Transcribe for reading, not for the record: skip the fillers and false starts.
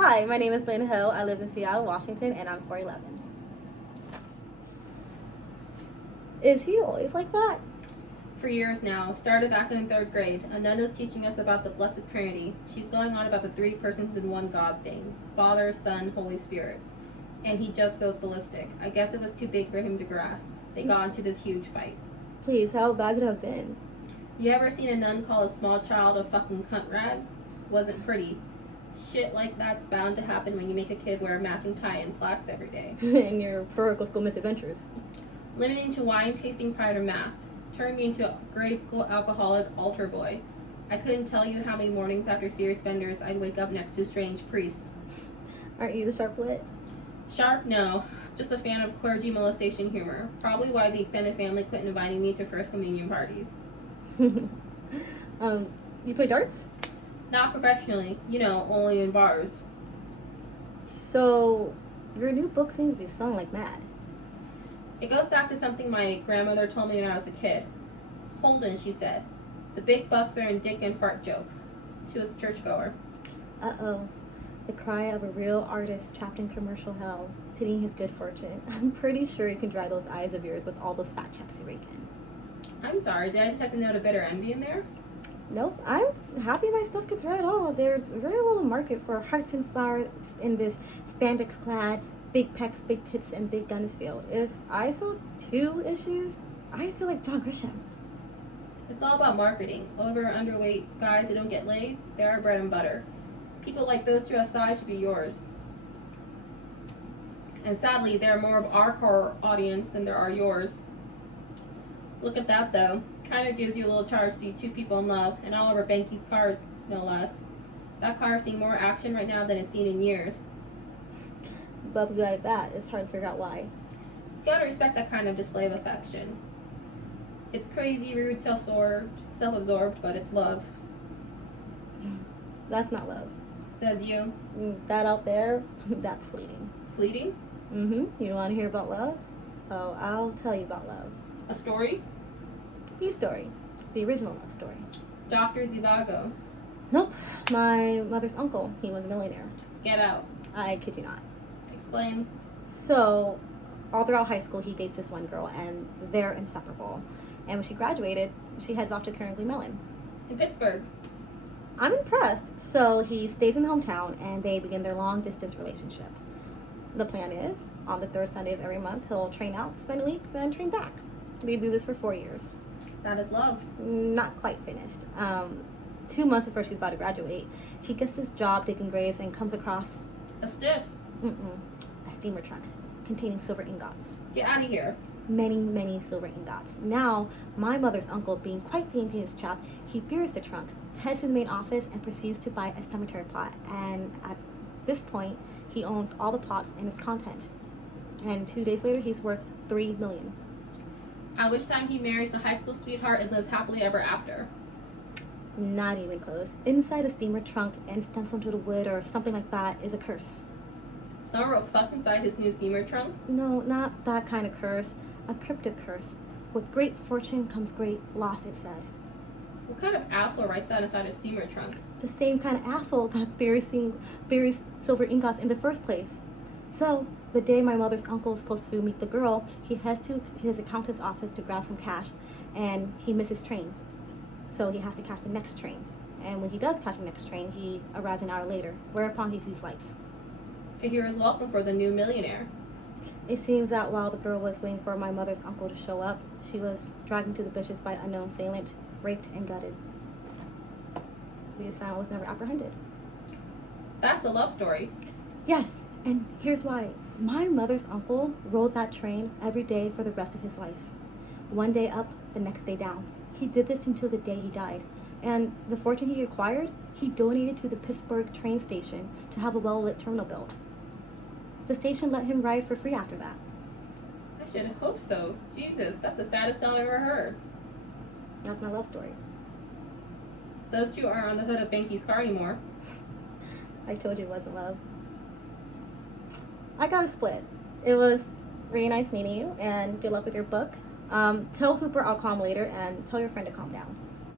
Hi, my name is Lynn Ho. I live in Seattle, Washington, and I'm 4'11". Is he always like that? For years now, started back in third grade. A nun was teaching us about the Blessed Trinity. She's going on about the three persons in one God thing: Father, Son, Holy Spirit. And he just goes ballistic. I guess it was too big for him to grasp. They got into this huge fight. Please, how bad could it have been? You ever seen a nun call a small child a fucking cunt rag? Wasn't pretty. Shit like that's bound to happen when you make a kid wear a matching tie and slacks every day. In your parochial school misadventures. Limiting to wine tasting prior to mass. Turned me into a grade school alcoholic altar boy. I couldn't tell you how many mornings after serious benders I'd wake up next to strange priests. Aren't you the sharp wit? Sharp? No. Just a fan of clergy molestation humor. Probably why the extended family quit inviting me to First Communion parties. You play darts? Not professionally. You know, only in bars. So, your new book seems to be selling like mad. It goes back to something my grandmother told me when I was a kid. Holden, she said. The big bucks are in dick and fart jokes. She was a churchgoer. Uh-oh. The cry of a real artist trapped in commercial hell, pitying his good fortune. I'm pretty sure you can dry those eyes of yours with all those fat checks you rake in. I'm sorry, did I detect a note of bitter envy in there? Nope, I'm happy my stuff gets read all. There's very little market for hearts and flowers in this spandex-clad, big pecs, big tits, and big guns field. If I sold 2 issues, I feel like John Grisham. It's all about marketing. Over or underweight guys who don't get laid, they're our bread and butter. People like those two outside should be yours. And sadly, there are more of our core audience than there are yours. Look at that though. Kind of gives you a little charge to see 2 people in love, and all over Banky's cars, no less. That car is seeing more action right now than it's seen in years. But good at that, it's hard to figure out why. You gotta respect that kind of display of affection. It's crazy, rude, self-absorbed, but it's love. That's not love. Says you. That out there, that's fleeting. Fleeting? You want to hear about love? Oh, I'll tell you about love. A story? The story. The original love story. Dr. Zivago. Nope. My mother's uncle. He was a millionaire. Get out. I kid you not. Explain. So, all throughout high school, he dates this one girl, and they're inseparable. And when she graduated, she heads off to Carnegie Mellon. In Pittsburgh. I'm impressed. So he stays in the hometown, and they begin their long-distance relationship. The plan is, on the 3rd Sunday of every month, he'll train out, spend a week, then train back. They do this for 4 years. That is love. Not quite finished. 2 months before she's about to graduate, he gets this job digging graves and comes across A stiff. a steamer trunk containing silver ingots. Get out of here. Many silver ingots. Now, my mother's uncle, being quite the ingenious chap, he buries the trunk, heads to the main office, and proceeds to buy a cemetery plot. And at this point, he owns all the plots and its content. And 2 days later, he's worth $3 million. At which time he marries the high school sweetheart and lives happily ever after. Not even close. Inside a steamer trunk and stenciled into the wood or something like that is a curse. Someone wrote fuck inside his new steamer trunk? No, not that kind of curse. A cryptic curse. With great fortune comes great loss, it said. What kind of asshole writes that inside a steamer trunk? The same kind of asshole that buries silver ingots in the first place. So, the day my mother's uncle is supposed to meet the girl, he heads to his accountant's office to grab some cash, and he misses train. So he has to catch the next train. And when he does catch the next train, he arrives an hour later, whereupon he sees lights. A hero's welcome for the new millionaire. It seems that while the girl was waiting for my mother's uncle to show up, she was dragged into the bushes by an unknown assailant, raped and gutted. The assailant was never apprehended. That's a love story. Yes, and here's why. My mother's uncle rode that train every day for the rest of his life. One day up, the next day down. He did this until the day he died. And the fortune he acquired, he donated to the Pittsburgh train station to have a well-lit terminal built. The station let him ride for free after that. I should hope so. Jesus, that's the saddest tale I've ever heard. That's my love story. Those two aren't on the hood of Banky's car anymore. I told you it wasn't love. I got a split. It was really nice meeting you, and good luck with your book. Tell Cooper I'll call him later, and tell your friend to calm down.